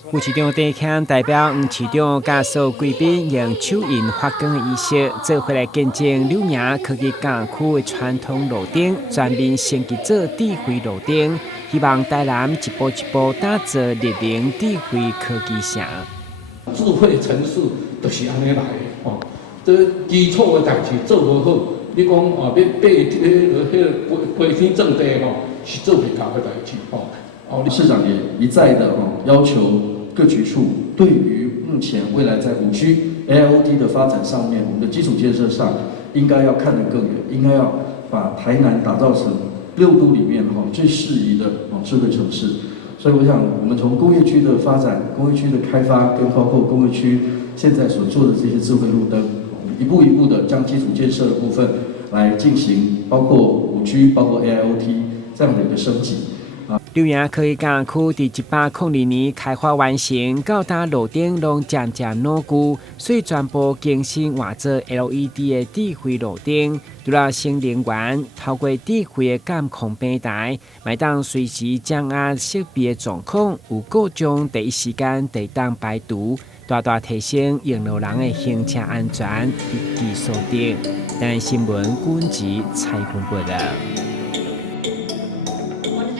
副市长戴强代表黄市长甲所有贵宾用手印发光的仪式，做回来见证柳营科技园区的传统路顶全面升级做智慧路顶，希望台南一步一步打造立明智慧科技城。智慧城市就是安尼来的哦，这基础的代志做无好，你讲哦要爬飞天正地吼，是做袂到的代志哦。市长也一再的要求各局处对于目前未来在5G AIoT 的发展上面，我们的基础建设上应该要看得更远，应该要把台南打造成6都里面最适宜的智慧城市。所以我想，我们从工业区的发展、工业区的开发，跟包括工业区现在所做的这些智慧路灯，一步一步的将基础建设的部分来进行，包括5G、包括 AIoT 这样的一个升级。柳营科技园区伫1802年开发完成，到达路顶拢渐渐老旧，所以全部更新换做 LED 的智慧路灯。除了新能源，透过智慧的监控平台，卖当随时掌握设备的状况，有各种第一时间地当排除，大大提升用路人的行车安全以及技术顶。但新闻管制采访报道。